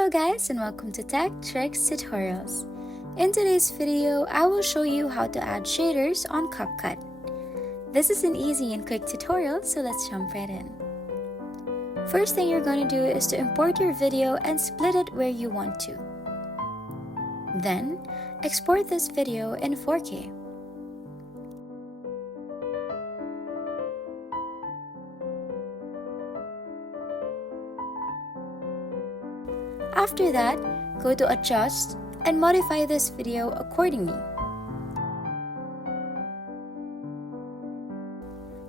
Hello guys, and welcome to Tech Tricks Tutorials. In today's video, I will show you how to add shaders on Capcut. This is an easy and quick tutorial, so let's jump right in. First thing you're going to do is to import your video and split it where you want to. Then, export this video in 4K. After that, go to Adjust and modify this video accordingly.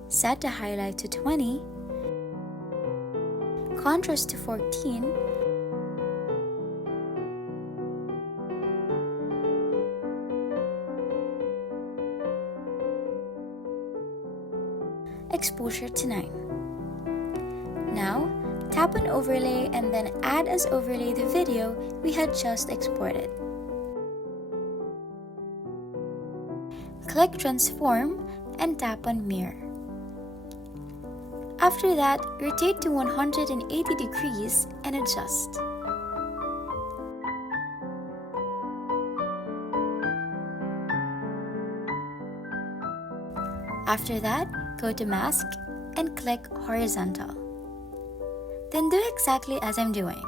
Set the highlight to 20, contrast to 14, exposure to 9. Now, tap on Overlay and then add as overlay the video we had just exported. Click Transform and tap on Mirror. After that, rotate to 180 degrees and adjust. After that, go to Mask and click Horizontal. Then do exactly as I'm doing.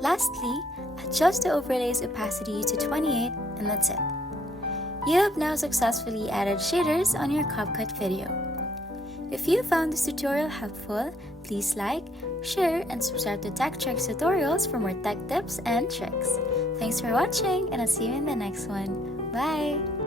Lastly, adjust the overlay's opacity to 28 and that's it. You have now successfully added shaders on your Capcut video. If you found this tutorial helpful, please like, share, and subscribe to Tech Tricks Tutorials for more tech tips and tricks. Thanks for watching, and I'll see you in the next one. Bye!